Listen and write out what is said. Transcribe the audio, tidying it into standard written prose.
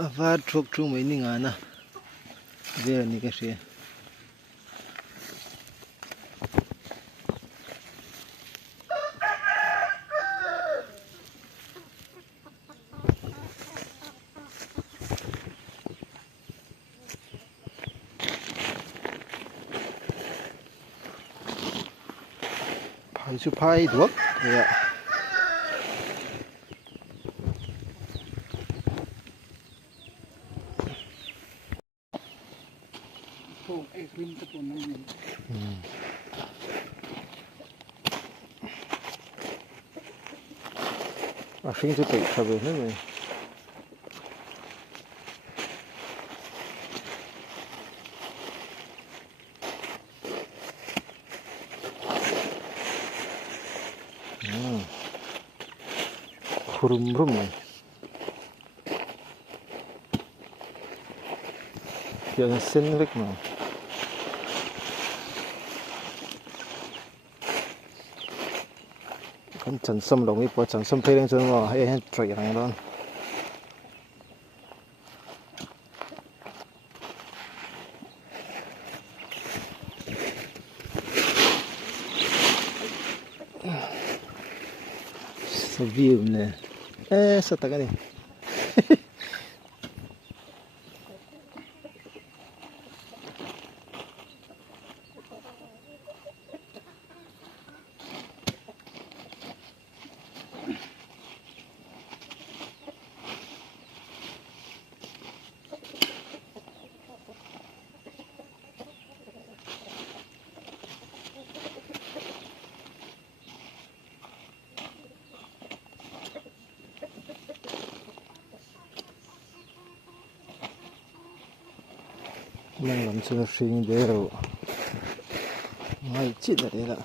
Avar truk chu mai ni nga na ve ni ka hria phai chu phai duak ya à sinh cho tụi sao về thế này rum rum này giờ xin lít mà con chân sâm đồng ý bỏ chân sâm phê lên cho nó hay trời hàng đó sao view nè sao ta cái này mang làm cho nó sinh đều ngay chít ở đây là